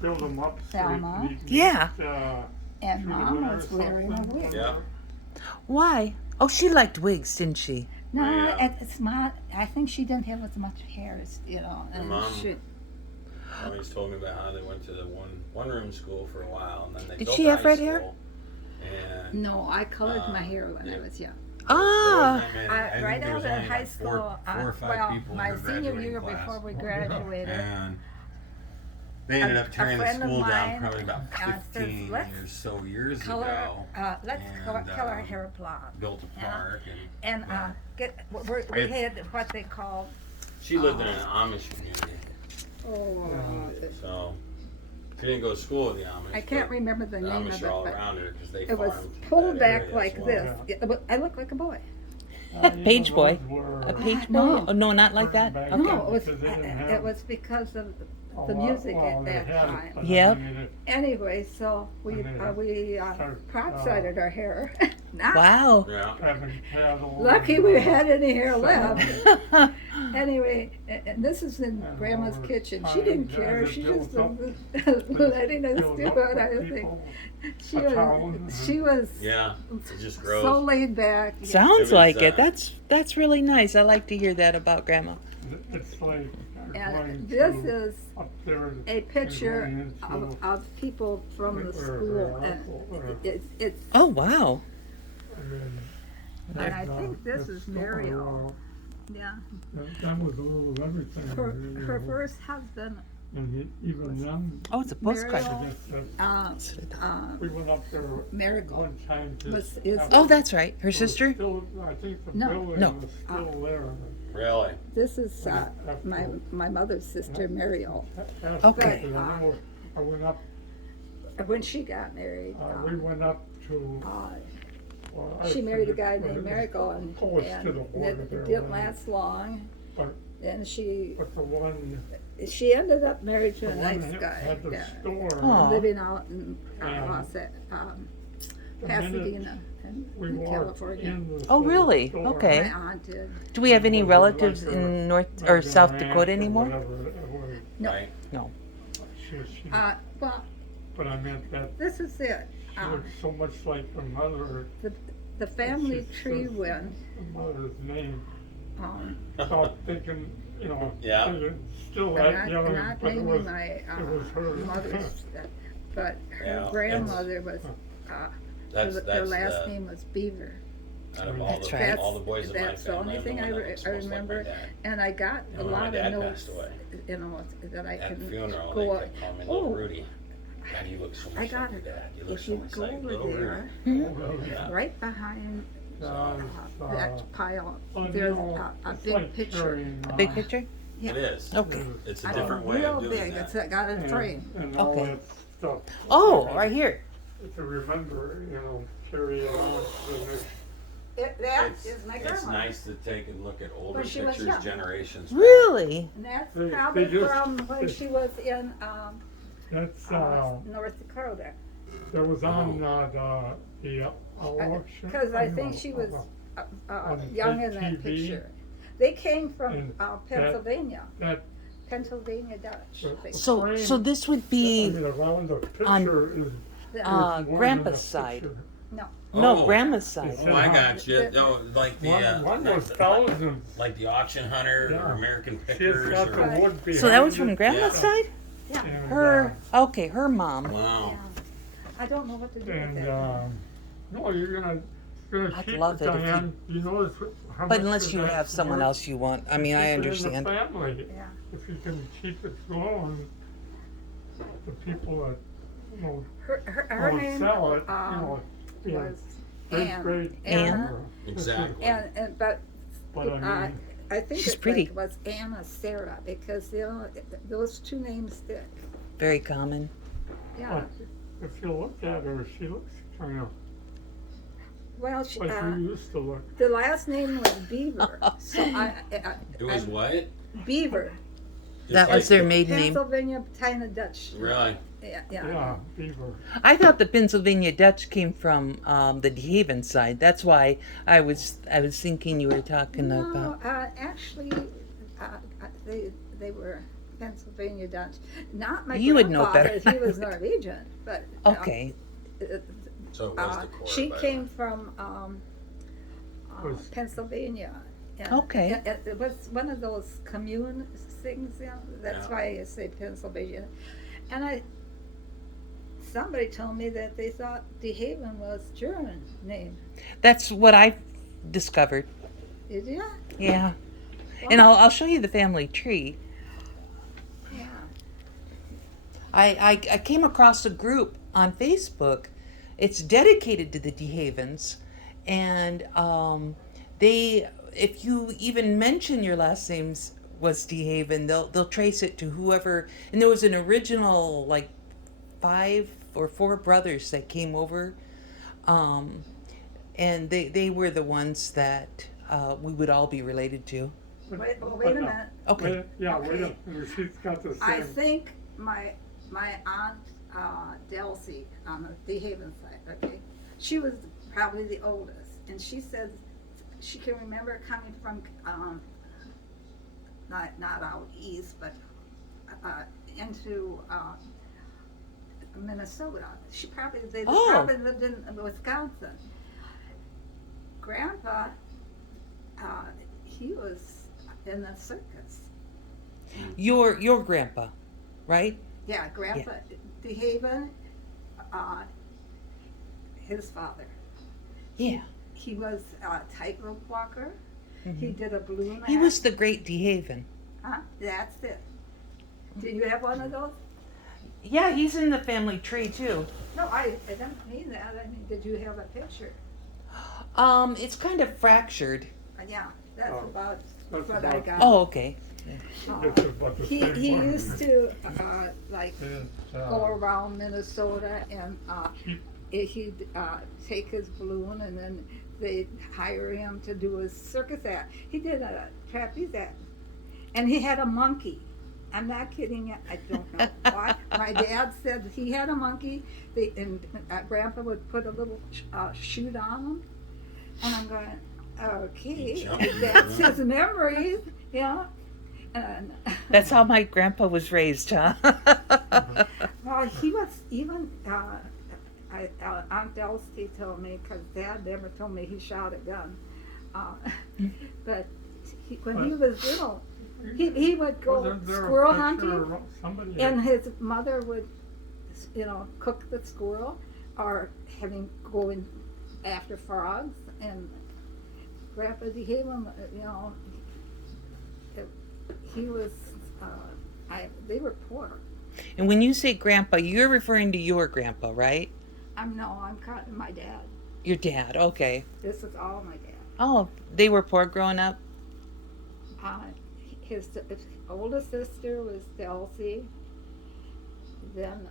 build them up. So Thelma. Yeah. And She Mom wear was wearing a something. wig. Yeah. Why? Oh, she liked wigs, didn't she? No, Yeah. it's not. I think she didn't have as much hair as and Mom- she. Always told me about how they went to the one room school for a while, and then they Did built she a have high red hair? school, And No, I colored my hair when I yeah. was young. Ah. Right out of high four school. or five well, people in my her senior graduating year class. before we graduated. And they ended up tearing the friend of school down mine, probably about says, 15 "Let's or so years Color. ago. Let's and, color our hair blonde. Built a Yeah. park, And Yeah. we had what they called. she lived in an Amish community, so she didn't go to school with the Amish. I can't but remember the the name Amish of are all it, but around her because they it was farmed pulled that back area like as well. this. I looked like a boy. Page boy. A Page. page boy? No. Oh, no, not like that? Back Okay. No, it was Because they didn't have it was because of the music at that time. Yep. Anyway, so we crop-sided our hair. Now, Wow. Yeah. lucky we had any hair left. Anyway, and this is in Grandma's kitchen. She didn't care. She just was letting us do it. I think she was Yeah. It just grows. so laid back. Sounds It was, like it. That's really nice. I like to hear that about Grandma. It's like And this is up there. a picture going into of people from the school, and it's Oh, wow. and I think this is Mariel. Yeah, That was a little of everything. her first husband. And even them, Oh, it's a postcard. Mariel. I guess we went up there Marigold one time to. is Oh, that's right. Her sister? Still, I think the No. building No. was still there. Really? this is my mother's sister Mariel. Okay. And I know I went up, When she got married, we went up to. well, I she married a forget guy what named it was Marigold, and close to the border it there, didn't wasn't it? last long. But, And she but the one, ended up married to the a one nice that guy. had the Yeah. store. Aw. Living out in Yeah. The minute Pasadena, we in walked California. in the Oh, really? store, Okay. My aunt did. Do we have any was it relatives like a- in North like or a South ranch Dakota or anymore? whatever it was. No. Right? No. She, Well, but I meant that this is it. she looked so much like her mother, The family She's tree so- went. her mother's name. Um, Thought thinking, Yeah. thinking still I'm that young, not but it naming was, my it was her. mother's, but her Yeah, grandmother was. That's Her last the, name was Beaver, out of all That's the, right. all the boys in my That's the family. only thing I'm I the one that looks I most like my remember. dad. And I got a When my lot of dad notes, passed away, that I at the can funeral, go they on. kept calling me Little Oh. Rudy. God, you look so much I got like your it. dad. You look If so you much go like over Little there, Rudy. Yeah. right behind that pile, Well, there's a it's big like picture. carrying, A big picture? Yeah. It is. Okay. It's a I different mean, way real of doing big. that. It's got a frame. and all Okay. that stuff. Oh, right here. To remember, carry it on to the next. That It's, is my it's grandma. nice to take and look at older When she was pictures, young. generations. back. Really? And that's They probably just- from when they- she was in That's, North Dakota. that was on, the auction. Because I think she was on young in that TV. picture. They came from And Pennsylvania, That, Pennsylvania Dutch. They- So this would I be mean, around the on- picture is. uh, is more Grandpa's than a side. picture. no, No, Oh. Grandma's side. Oh, I got you. No, like the One was thousands. like the auction hunter Yeah. or American She's Pickers got or the wood behind So that was from it, Grandma's Yeah. side? yeah. and, Her, okay, her mom. wow. Yeah. I don't know what to do with And, that. no, you're gonna I'd keep love it, it if you- Diane. You notice how But much unless of you that's have someone worth. else you want. I mean, I Keep it in understand. the family. Yeah. If you can keep it going, the people that, Her will name sell it, be a was great, Anne. great. Anne? number. Exactly. But But I mean, I think She's it pretty. was Anna Sarah because those two names stick. Very common. Yeah. but if you look at her, she looks kind of Well, like you used to look. the last name was Beaver. So It was what? Beaver, Just That like was their the- maiden name. Pennsylvania China Dutch. Really? Yeah. Yeah, beaver. I thought the Pennsylvania Dutch came from the Dehaven side. That's why I was thinking you were talking No, about. actually, they were Pennsylvania Dutch. Not my You would know grandfather, better. he was Norwegian, but Okay. So it was the core. she by came from Was- Pennsylvania. And Okay. it was one of those commune things, you know, that's Yeah. why I say Pennsylvania. And somebody told me that they thought DeHaven was German name. That's what I discovered. Did you? Yeah. And I'll show you the family tree. Yeah. I came across a group on Facebook. It's dedicated to the DeHavens, and they, if you even mention your last names was DeHaven, they'll trace it to whoever. And there was an original like 5 or 4 brothers that came over, and they were the ones that we would all be related to. Wait a minute. Okay. Wait a Okay. minute, she's got the I same. think my aunt Delcy on the DeHaven side, okay, she was probably the oldest, and she said she can remember coming from not out east, but into Minnesota. They Oh. probably lived in Wisconsin. Grandpa, he was in the circus. Your grandpa, right? Yeah, Grandpa DeHaven, his father. Yeah. He was a tightrope walker. He Mhm. did a balloon He act. was the great DeHaven. Huh? That's it. Did you have one of those? Yeah, he's in the family tree too. No, I didn't mean that. I mean, did you have a picture? It's kind of fractured. Yeah, that's Oh, about that's what I about- got. Oh, okay. It's about the He same one. used to like It's, go around Minnesota and he'd take his balloon and then they'd hire him to do his circus act. He did a trapeze act, and he had a monkey. I'm not kidding you. I don't know why. My dad said he had a monkey. Grandpa would put a little chute on him, and I'm going, okay, He jumped, that's yeah. his memories, yeah. And That's how my grandpa was raised, huh? well, he was even. Aunt Elsie told me, because Dad never told me he shot a gun. But when he was little, he would go Wasn't there a squirrel picture hunting, of somebody and his mother would, cook the squirrel, or having going after frogs. And Grandpa DeHaven, he was. They were poor. And when you say grandpa, you're referring to your grandpa, right? I'm counting my dad. Your dad, okay. This is all my dad. Oh, they were poor growing up? His oldest sister was Delcy. Then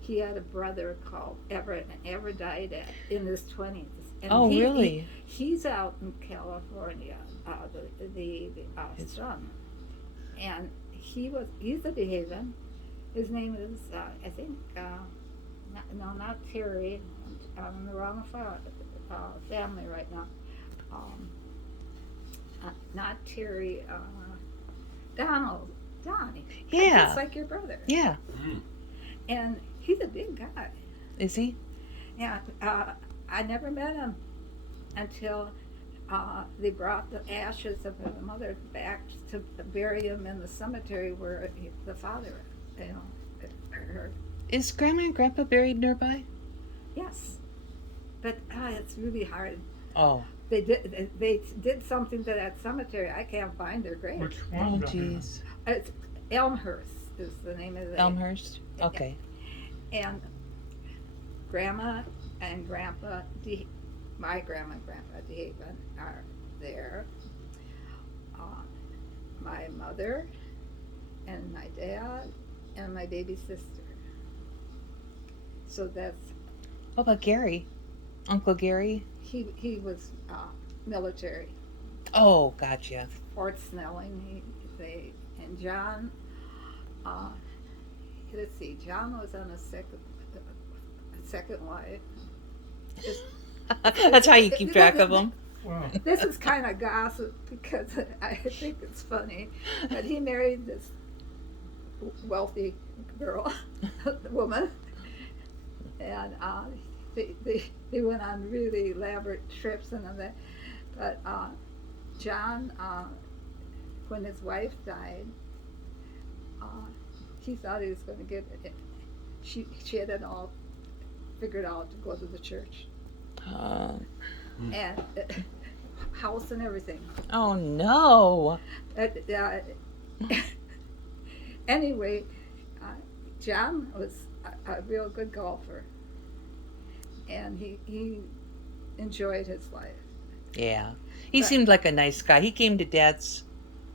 he had a brother called Everett, and Everett died in his 20s. And Oh, really? He's out in California, the son. And he's a DeHaven. His name is, I think, not Terry. I'm in the wrong family right now. Not Terry, Donnie. Yeah. Just like your brother. Yeah. And he's a big guy. Is he? Yeah, I never met him until they brought the ashes of his mother back to bury him in the cemetery where the father, her. Is grandma and grandpa buried nearby? Yes, but it's really hard. Oh. They did something to that cemetery. I can't find their grave. Which Oh, one? jeez. It's Elmhurst is the name of the Elmhurst? Okay. And Grandma and Grandpa, my Grandma and Grandpa DeHaven are there. My mother and my dad and my baby sister. So that's, What about Gary? Uncle Gary? he was military. Oh, gotcha. Fort Snelling, and John, let's see, John was on a second wife. Just, That's how you keep track of them. Well, This is kind of gossip because I think it's funny, but he married this wealthy girl, woman, and they went on really elaborate trips and all that. But John, when his wife died, he thought he was going to get it. She had it all figured out to go to the church and house and everything. Oh no. Anyway, John was a real good golfer, and he enjoyed his life. Yeah. He But- seemed like a nice guy. He came to Dad's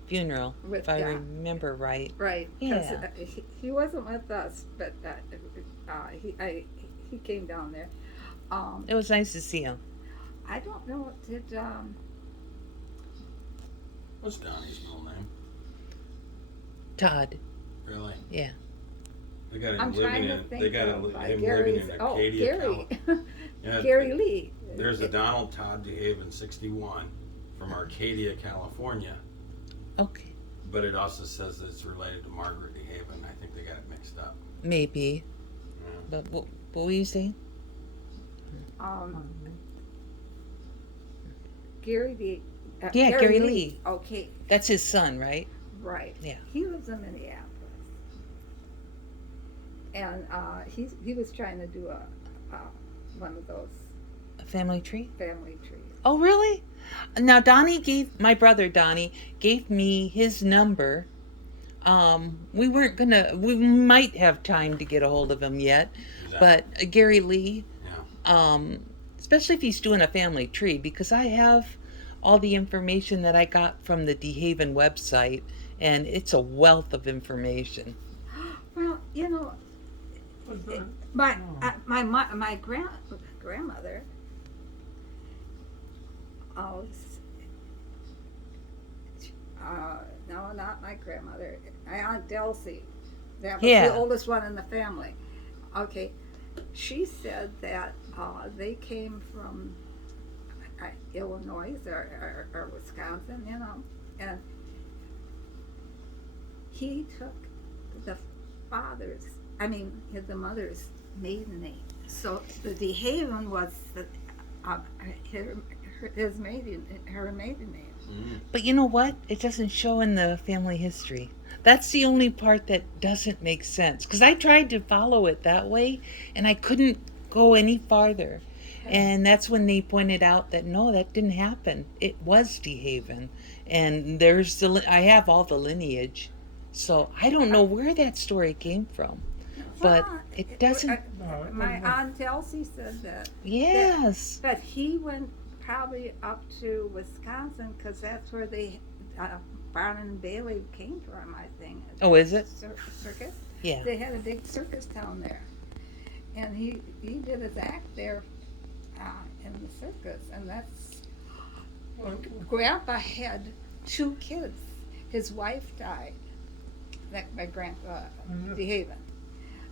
funeral, With- if I yeah. remember right. Right. 'Cause, Yeah. he wasn't with us, but he came down there. It was nice to see him. I don't know. What's Donnie's middle name? Todd. Really? Yeah. They got him I'm trying living to in. think They got of him living Gary's. in Oh, Acadia, Gary. Yeah, Gary Lee. There's a Donald Todd DeHaven, 61, from Arcadia, California. Okay. But it also says that it's related to Margaret DeHaven. I think they got it mixed up. Maybe. Yeah. But what were you saying? Gary Lee. Yeah, Gary Lee. Okay, That's his son, right? right. Yeah. He lives in Minneapolis, and he was trying to do a one of those A family tree? family trees. Oh, really? Now, my brother Donnie gave me his number. We might have time to get a hold of him yet, but Gary Lee, Yeah. especially if he's doing a family tree, because I have all the information that I got from the DeHaven website, and it's a wealth of information. Well, was that, my grandmother. No, not my grandmother. My Aunt Delcy. That was Yeah. the oldest one in the family. Okay. She said that they came from Illinois or Wisconsin, and he took the mother's maiden name. So the DeHaven was her maiden name. Mm. But you know what? It doesn't show in the family history. That's the only part that doesn't make sense. Because I tried to follow it that way, and I couldn't go any farther. And that's when they pointed out that no, that didn't happen. It was DeHaven, and I have all the lineage, so I don't know where that story came from, but Well, it doesn't. My Aunt Elsie said that. Yes. But he went probably up to Wisconsin because that's where Barnum and Bailey came from, I think. Oh, is it? Circus. Yeah. They had a big circus town there, and he did his act there in the circus, and that's. Grandpa had 2 kids. His wife died. My grandpa DeHaven.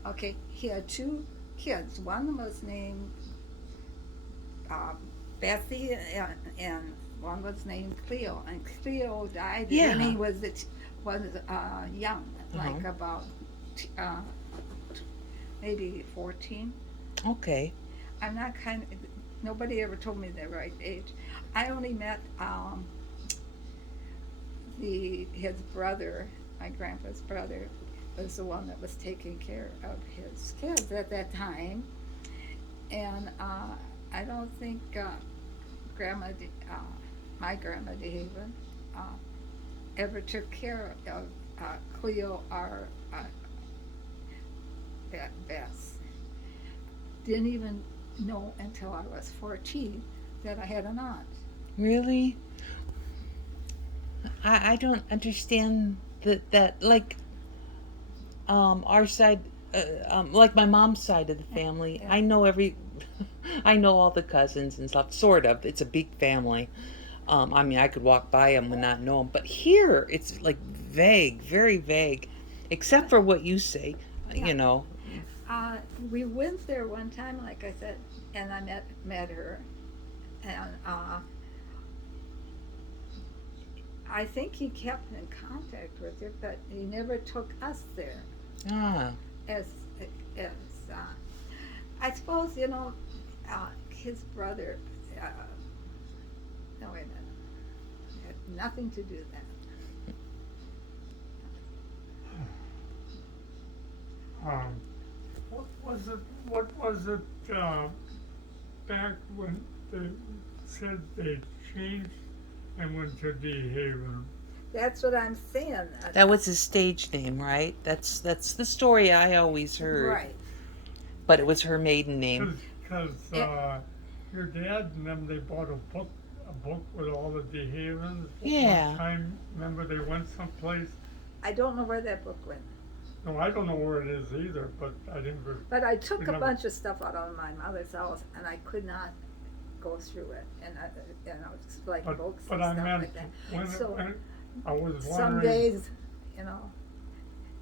Okay, he had 2 kids. One was named Bessie, and one was named Cleo. And Cleo died when he was young, like about maybe 14. Okay. I'm not nobody ever told me the right age. I only met his brother, my grandpa's brother, was the one that was taking care of his kids at that time. And I don't think my grandma DeHaven ever took care of Cleo or Bess. Didn't even know until I was 14 that I had an aunt. Really? I don't understand that like our side, like my mom's side of the family. Yeah. I know I know all the cousins and stuff. Sort of. It's a big family. I mean, I could walk by them and not know them. But here, it's like vague, very vague, except for what you say. Yeah. We went there one time, like I said, and I met her, and I think he kept in contact with her, but he never took us there Ah. as I suppose, his brother, no, wait a minute, had nothing to do with that. What was it, back when they said they changed and went to DeHaven? That's what I'm saying. That was his stage name, right? That's the story I always heard. Right. But it was her maiden name. Cause, your dad and them, they bought a book with all the DeHavens. Yeah. One time, remember they went someplace? I don't know where that book went. No, I don't know where it is either, but I didn't. But I took a Remember. bunch of stuff out of my mother's house, and I could not go through it, and it's like books But and I stuff meant, like that. when, So, when, I was Some wondering days,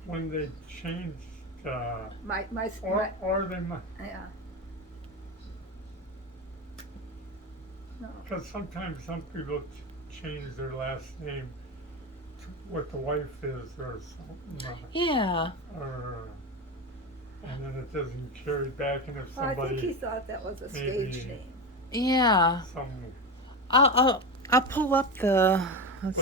when they changed, my or they might, yeah. No, because sometimes some people change their last name to what the wife is or something, Yeah. and then it doesn't carry back, and if well, I think he somebody, thought that was a stage maybe- name. Yeah. some I'll pull up the. Let's